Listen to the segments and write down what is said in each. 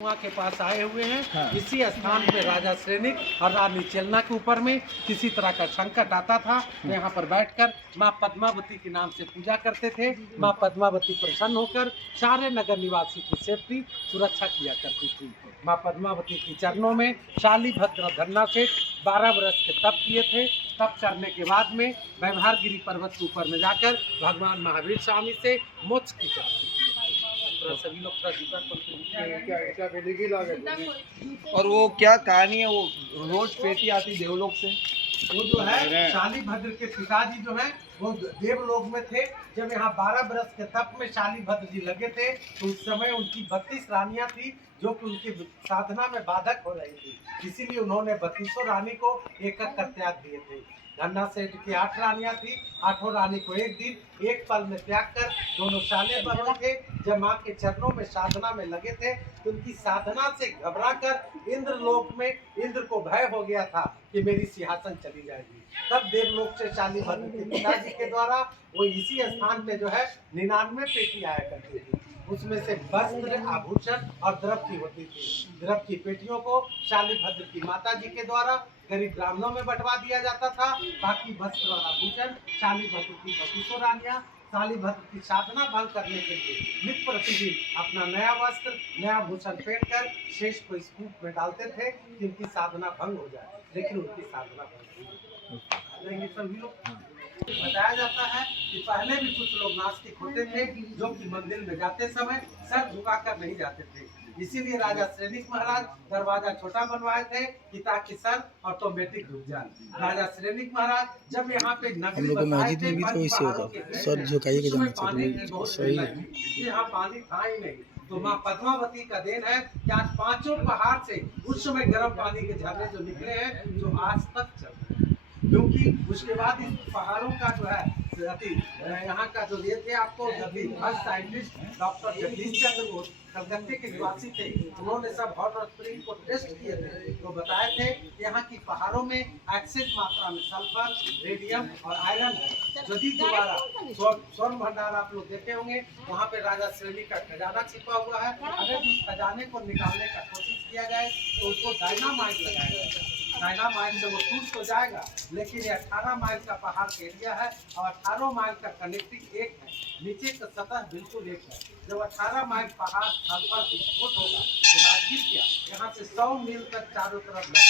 वहाँ के पास आए हुए हैं। हाँ। इसी स्थान पे राजा श्रेनिक और रानी चेलना के ऊपर में किसी तरह का संकट आता था तो यहाँ पर बैठकर माँ पद्मावती के नाम से पूजा करते थे। माँ पद्मावती प्रसन्न होकर सारे नगर निवासी की सेफ्टी सुरक्षा किया करती थी। माँ पद्मावती के चरणों में शालीभद्र धन्ना से 12 वर्ष के तप किए थे। तप करने के बाद में वैभारगिरी पर्वत के ऊपर में जाकर भगवान महावीर स्वामी से मोक्ष की प्राप्ति की। सभी लोग और वो क्या कहानी है, वो रोज पेटी आती देवलोक से? वो जो है शालीभद्र के पिताजी जो है वो देवलोक में थे। जब यहाँ 12 बरस के तप में शालीभद्र जी लगे थे तो उस समय उनकी 32 रानियां थी जो कि उनकी साधना में बाधक हो रही थी। इसीलिए उन्होंने 32 रानी को एक एक कर त्याग दिए थे। धन्ना सेठ की 8 रानियां थी, 8 रानी को एक दिन एक पल में त्याग कर दोनों साले बने थे। जब माँ के चरणों में साधना में लगे थे तो उनकी साधना से घबराकर इंद्र लोक में इंद्र को भय हो गया था कि मेरी सिंहासन चली जाएगी। तब देवलोक से शालीभद्र के पिताजी के द्वारा वो इसी स्थान पे जो है 99 पेटी आया करती थी। उसमें से वस्त्र, आभूषण और द्रव्य होती थी। द्रव्य की पेटियों को शालीभद्र की माता जी के द्वारा गरीब ब्राह्मणों में बंटवा दिया जाता था। बाकी वस्त्र और आभूषण शालीभद्र की 32 रानियां शालीभद्र की साधना भंग करने के लिए नित्य प्रतिदिन अपना नया वस्त्र, नया भूषण पहनकर शेष को इस कूप में डालते थे कि उनकी साधना भंग हो जाए, लेकिन उनकी साधना भंग नहीं। सभी लोग बताया जाता है कि पहले भी कुछ लोग नास्तिक होते थे जो कि मंदिर में जाते समय सर झुकाकर नहीं जाते थे। इसीलिए राजा श्रेनिक महाराज दरवाजा छोटा बनवाए थे कि ताकि सर ऑटोमेटिक रुक जाए। राजा श्रेनिक महाराज जब यहाँ पे नगरी बसाए थे सर झुकाइए के जाना चाहिए, यहाँ पानी था ही नहीं। तो माँ पद्मावती का देन है कि आज 5 पहाड़ से उस समय गर्म पानी के झरने जो निकले हैं जो आज तक चल रहे हैं। क्योंकि उसके बाद इस पहाड़ों का जो है यहाँ का जो ये थे आपको first scientist doctor Jagdish Chandra Bose कलकत्ते के निवासी थे। उन्होंने सब हॉट और स्प्रिंग को टेस्ट किए थे तो बताए थे यहाँ की पहाड़ों में एक्सेस मात्रा में सल्फर, रेडियम और आयरन है। यदि दोबारा स्वर्ण भंडार आप लोग देखे होंगे वहाँ पे राजा श्रेणी का खजाना छिपा हुआ है। अगर उस खजाने को निकालने का कोशिश किया जाए तो उसको डायनामाइट लगाया जाएगा। डायनामाइट से वो टूट तो जाएगा, लेकिन ये 18 माइल का पहाड़ का एरिया है और 18 माइल का कनेक्टिंग एक है, नीचे का सतह बिल्कुल एक है। जब 18 माइल पहाड़ पर विस्फोट होगा तो राजगीर क्या यहाँ से 100 मील तक चारों तरफ लग,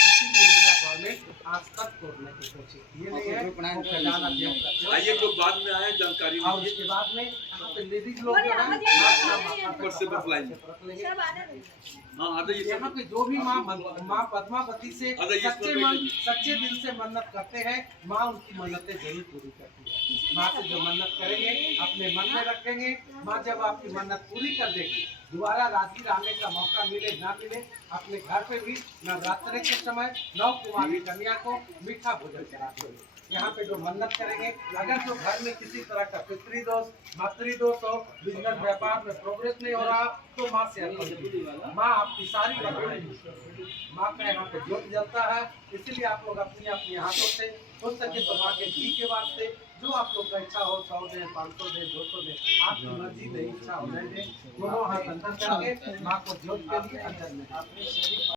इसीलिए इंडिया गवर्नमेंट आज तक तोड़ने की कोशिश किए नहीं है। आइए लोग बाद में आए जानकारी और इसके बाद में लेडीज लोग यहाँ पे जो भी माँ पद्मावती से सच्चे दिल से मन्नत करते हैं, माँ उनकी मन्नतें जरूर पूरी करती है। माँ से जो मन्नत करेंगे अपने मन में रखेंगे, माँ जब आपकी मन्नत पूरी कर देगी दोबारा राजगीर आने का मौका मिले ना मिले, अपने घर पे भी नवरात्रि के समय 9 कुमारी कन्या को मीठा भोजन कराते हैं। यहाँ पे जो मन्नत करेंगे, अगर जो घर में किसी तरह का पितृदोष, मातृदोष हो, बिजनेस व्यापार में प्रोग्रेस नहीं हो रहा तो माँ से माँ आपकी सारी माँ का यहाँ पे ज्योत जलता है। इसीलिए आप लोग अपनी अपनी हाथों से हो सके तो माँ के घी के वास्ते जो आप लोग का इच्छा हो 100 दे, 500 दे, 200 दे, आपकी मर्जी दे, इच्छा हो जाए दोनों हाथ अंदर करके माँ को ज्योत के लिए अंदर में